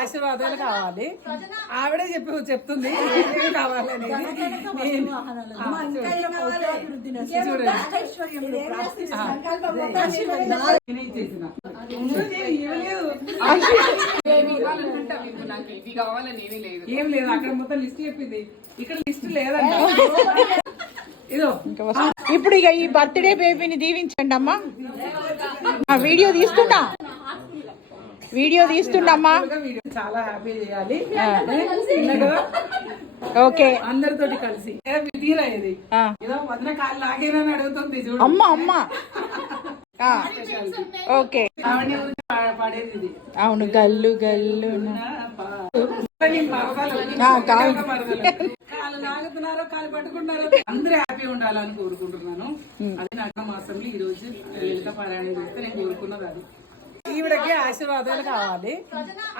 ఆశీర్వాదాలు కావాలి. ఆవిడే చెప్తుంది కావాలని. ఏం లేదు, అక్కడ మొత్తం లిస్ట్ చెప్పింది, ఇక్కడ లిస్ట్ లేదంట. ఇప్పుడు ఇక ఈ బర్త్డే బేబీని దీవించండి అమ్మా. వీడియో తీస్తున్నా చాలా హ్యాపీ చేయాలి. ఓకే, అందరితోటి కలిసి తీరా ఇది ఏదో వదిన కాళ్ళు లాగేనని అడుగుతుంది చూడు. అమ్మ ఓకే, పడేది ఇది. అవును, గల్లు గల్లు కాళ్ళు లాగుతున్నారో కాలు పట్టుకుంటారో అందరూ హ్యాపీ ఉండాలని కోరుకుంటున్నాను. అది నగ్న మాసంలో ఈ రోజు లలిత పారాయణ చేస్తే నేను కోరుకున్నది అది. ఈవిడకి ఆశీర్వాదాలు కావాలి.